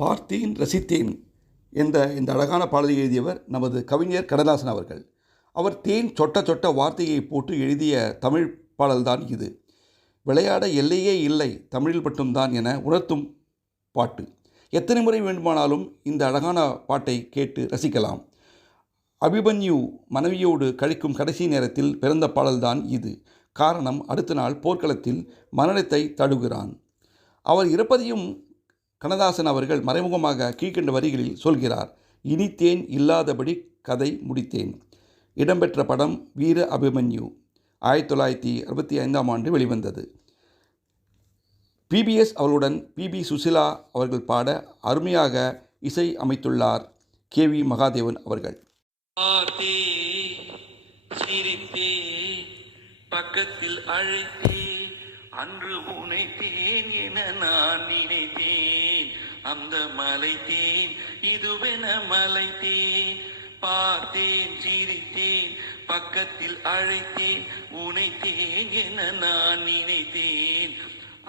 பார்த்தேன் ரசித்தேன் இந்த அழகான பாடலை எழுதியவர் நமது கவிஞர் கண்ணதாசன் அவர்கள். அவர் தேன் சொட்ட சொட்ட வார்த்தையை போட்டு எழுதிய தமிழ் பாடல்தான் இது. விளையாட எல்லையே இல்லை, தமிழில் மட்டும்தான் என உணர்த்தும் பாட்டு. எத்தனை முறை வேண்டுமானாலும் இந்த அழகான பாட்டை கேட்டு ரசிக்கலாம். அபிமன்யு மனைவியோடு கழிக்கும் கடைசி நேரத்தில் பிறந்த பாடல்தான் இது. காரணம், அடுத்த நாள் போர்க்களத்தில் மரணத்தை தழுவுகிறான். அவர் இறப்பதையும் கண்ணதாசன் அவர்கள் மறைமுகமாக கீழ்க்கண்ட வரிகளில் சொல்கிறார். இனித்தேன் இல்லாதபடி கதை முடித்தேன். இடம்பெற்ற படம் வீர அபிமன்யு. 1965 வெளிவந்தது. பிபிஎஸ் அவர்களுடன் பிபி சுசிலா அவர்கள் பாட அருமையாக இசை அமைத்துள்ளார் கேவி மகாதேவன் அவர்கள். பக்கத்தில் அழைத்தேன், அன்று உனைத்தேன் என நான் நினைத்தேன். அந்த மலைத்தேன் இதுவென மலைத்தேன். பார்த்தேன், சிரித்தேன், பக்கத்தில் அழைத்தேன், உனைத்தேன் என நான் நினைத்தேன்.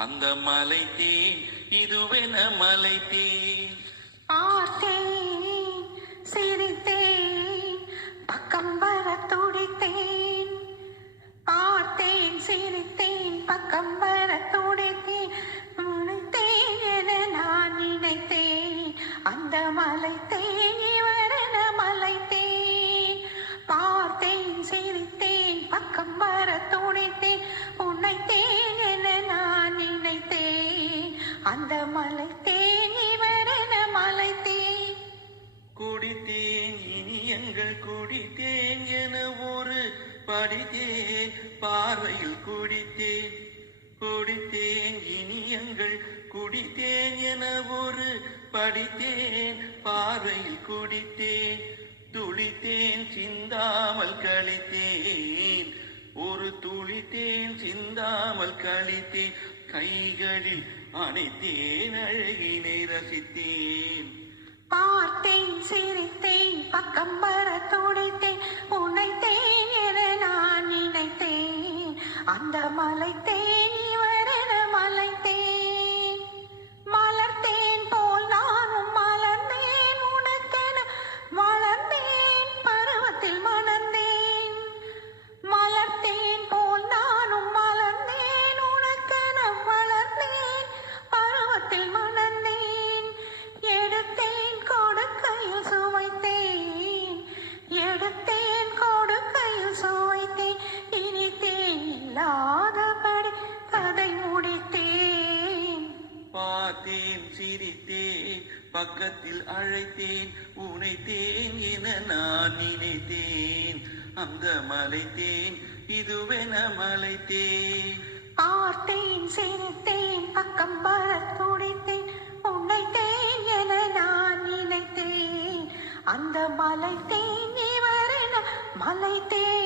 அந்த மலைத்தேன் இதுவென மலைத்தேன். பார்த்தேன், சிரித்தேன், பக்கம் வர துடித்தேன். பார்த்தேன், சிரித்தேன், பக்கம் வர துடித்தேன். உனைத்தேன் என நான் நினைத்தேன். அந்த மலைத்தேன் இவரென மலைத்தேன். பார்த்தேன், சிரித்தேன், பக்கம் வர துடித்தேன். உனைத்தேன் என நான் நினைத்தேன். அந்த மலைத்தேன் இவரென மலைத்தேன். குடித்தேன் இனி எங்கள் குடித்தேன் என ஒரு படித்தேன், பார்வையில் குடித்தேன். குடித்தேன் இனி எங்கள் குடித்தேன் என ஒரு படித்தேன், பார்வையில் குடித்தேன். துளித்தேன் சிந்தாமல் கழித்தேன், ஒரு துளித்தேன் சிந்தாமல் கழித்தேன். கைகளில் அணைத்தேன், அழகினை ரசித்தேன். பார்த்தேன், சிரித்தேன், பக்கம் வர துடித்தேன். உனைத்தேன் என நான் நினைத்தேன். அந்த மலைத்தேன் இவரென மலைத்தேன். மலர்த்தேன் போல் நானும் மலர்ந்தேன், உனக்கென வளர்ந்தேன், பருவத்தில் மணந்தேன். மலர்த்தேன் போல் நானும் மலர்ந்தேன், உனக்கென வளர்ந்தேன், பருவத்தில் மணந்தேன். எடுத்தேன் கொடுக்கையில் சுவைத்தேன், எடுத்தேன் கொடுக்கையில் சுவைத்தேன். இனித்தேன் இல்லாதபடி கதை முடித்தேன். பார்த்தேன், சிரித்தேன், பக்கத்தில் அழைத்தேன், உனைத்தேன் என நான் நினைத்தேன். அந்த மலைத்தேன் இதுவென மலைத்தேன். பார்த்தேன், சிரித்தேன், பக்கம் வர துடித்தேன். உனைத்தேன் என நான் நினைத்தேன். அந்த மலைத்தேன் இவரென மலைத்தேன்.